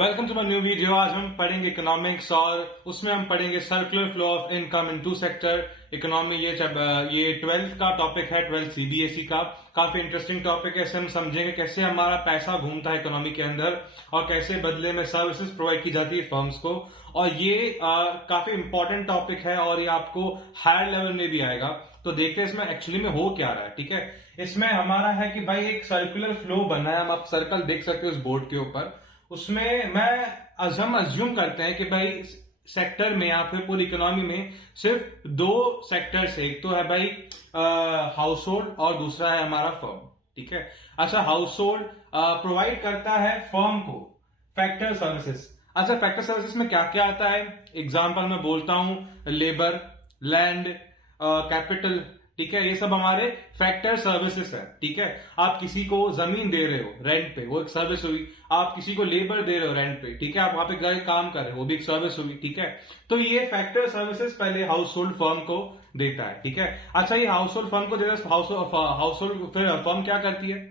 Welcome to my new video. आज हम पढ़ेंगे इकोनॉमिक्स और उसमें हम पढ़ेंगे circular flow of income in two sector economy. ये 12th का टॉपिक है, 12th सीबीएसई का। काफी इंटरेस्टिंग टॉपिक है। इससे हम समझेंगे कैसे हमारा पैसा घूमता है इकोनॉमी के अंदर और कैसे बदले में सर्विसेज प्रोवाइड की जाती है फर्म्स को। और ये काफी इंपॉर्टेंट टॉपिक है और ये आपको हायर लेवल में भी आएगा। तो देखते हैं इसमें एक्चुअली में हो क्या रहा है। ठीक है, इसमें हमारा है कि भाई एक सर्कुलर फ्लो बना है। आप सर्कल देख सकते हो इस बोर्ड के ऊपर। उसमें हम अज्यूम करते हैं कि भाई सेक्टर में या फिर पूरी इकोनॉमी में सिर्फ दो सेक्टर्स है। एक तो है भाई हाउस होल्ड और दूसरा है हमारा फर्म। ठीक है, अच्छा हाउस होल्ड प्रोवाइड करता है फर्म को फैक्टर सर्विसेज। अच्छा फैक्टर सर्विसेज में क्या क्या आता है? एग्जाम्पल मैं बोलता हूं, लेबर, लैंड, कैपिटल। ठीक है, ये सब हमारे फैक्टर सर्विसेज है। ठीक है, आप किसी को जमीन दे रहे हो रेंट पे, वो एक सर्विस हुई। आप किसी को लेबर दे रहे हो रेंट पे, ठीक है, आप वहां पे गए काम कर रहे हो, वो भी एक सर्विस हुई। ठीक है, तो ये फैक्टर सर्विसेज पहले हाउस होल्ड फर्म को देता है। ठीक है, अच्छा ये हाउस होल्ड फर्म को देता है। हाउस होल्ड फिर फर्म क्या करती है?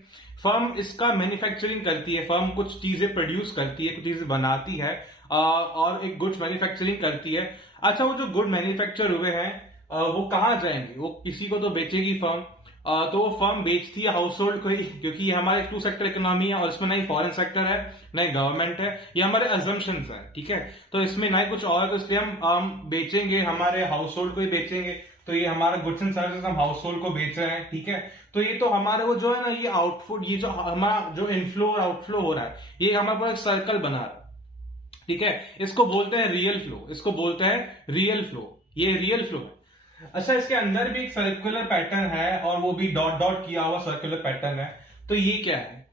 फर्म इसका मैन्युफैक्चरिंग करती है। फर्म कुछ चीजें प्रोड्यूस करती है, कुछ चीजें बनाती है और एक गुड्स मैन्युफैक्चरिंग करती है। अच्छा वो जो गुड मैन्युफैक्चर हुए हैं वो कहाँ जाएंगे? वो किसी को तो बेचेगी फर्म। तो वो फर्म बेचती है हाउस होल्ड को ही, क्योंकि ये हमारे टू सेक्टर इकोनॉमी है और इसमें ना ही फॉरेन सेक्टर है ना ही गवर्नमेंट है। ये हमारे अजम्पशंस हैं। ठीक है, तो इसमें ना ही कुछ और, तो इसलिए हम बेचेंगे, हमारे हाउस होल्ड को ही बेचेंगे। तो ये हमारा गुड्स एंड सर्विसेज हम हाउस होल्ड को बेच रहे हैं। ठीक है, तो ये तो हमारे वो जो है ना, ये आउटपुट, ये जो हमारा जो इनफ्लो और आउटफ्लो हो रहा है, ये हमारा पूरा एक सर्कल बना रहा है। ठीक है, इसको बोलते हैं रियल फ्लो। इसको बोलते हैं रियल फ्लो। ये रियल फ्लो है। अच्छा इसके अंदर भी एक सर्कुलर पैटर्न है और वो भी डॉट डॉट किया हुआ सर्कुलर पैटर्न है। तो ये क्या है?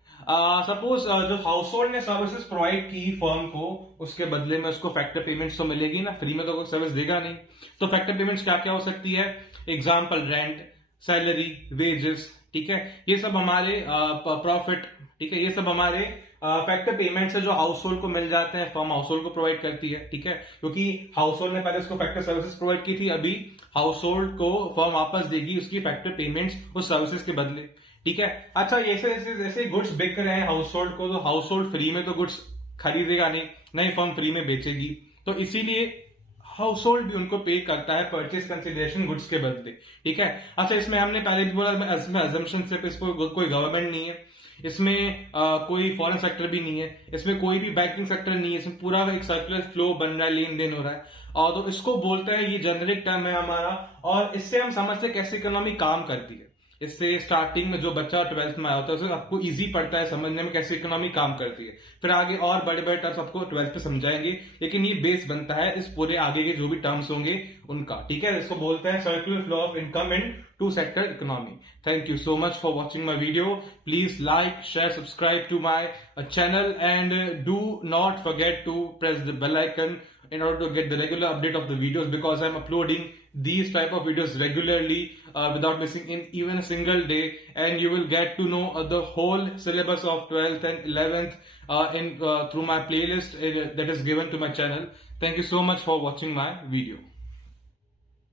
सपोज जो हाउस होल्ड ने सर्विसेज प्रोवाइड की फर्म को, उसके बदले में उसको फैक्टर पेमेंट्स तो मिलेगी ना, फ्री में तो कोई सर्विस देगा नहीं। तो फैक्टर पेमेंट्स क्या क्या हो सकती है? Example rent, salary, wages. ठीक है, ये सब हमारे प्रॉफिट। ठीक है, ये सब हमारे फैक्टर पेमेंट्स है जो हाउस होल्ड को मिल जाते हैं, फर्म हाउस होल्ड को प्रोवाइड करती है। ठीक है, क्योंकि हाउस होल्ड ने पहले उसको फैक्टर सर्विसेज प्रोवाइड की थी, अभी हाउस होल्ड को फर्म वापस देगी उसकी फैक्टर पेमेंट्स उस सर्विसेज के बदले। ठीक है, अच्छा जैसे गुड्स बिक रहे हैं हाउस होल्ड को, तो हाउस होल्ड फ्री में तो गुड्स खरीदेगा नहीं फर्म फ्री में बेचेगी। तो इसीलिए हाउस होल्ड भी उनको पे करता है परचेज कंसिडरेशन गुड्स के बदले। ठीक है, अच्छा इसमें हमने पहले भी बोला, इसमें अजम्पशन सिर्फ इसको कोई गवर्नमेंट नहीं है, इसमें कोई फॉरेन सेक्टर भी नहीं है, इसमें कोई भी बैंकिंग सेक्टर नहीं है, इसमें पूरा एक सर्कुलर फ्लो बन रहा है, लेन देन हो रहा है। और तो इसको बोलते हैं, ये जेनरिक टर्म है हमारा, और इससे हम समझते हैं कैसे इकोनॉमी काम करती है। इससे स्टार्टिंग में जो बच्चा 12th में आया होता है उसे आपको इजी पड़ता है समझने में कैसे इकोनॉमी काम करती है। फिर आगे और बड़े बड़े टर्म्स आपको 12th पे समझाएंगे, लेकिन ये बेस बनता है इस पूरे आगे के जो भी टर्म्स होंगे उनका। ठीक है, इसको बोलते हैं circular flow of income in two sector economy. Thank you so much for watching my video. Please like, share, subscribe to my channel and do not forget to press the bell icon in order to get the regular update of the videos, because I'm uploading these type of videos regularly without missing in even a single day, and you will get to know the whole syllabus of 12th and 11th through my playlist that is given to my channel. Thank you so much for watching my video.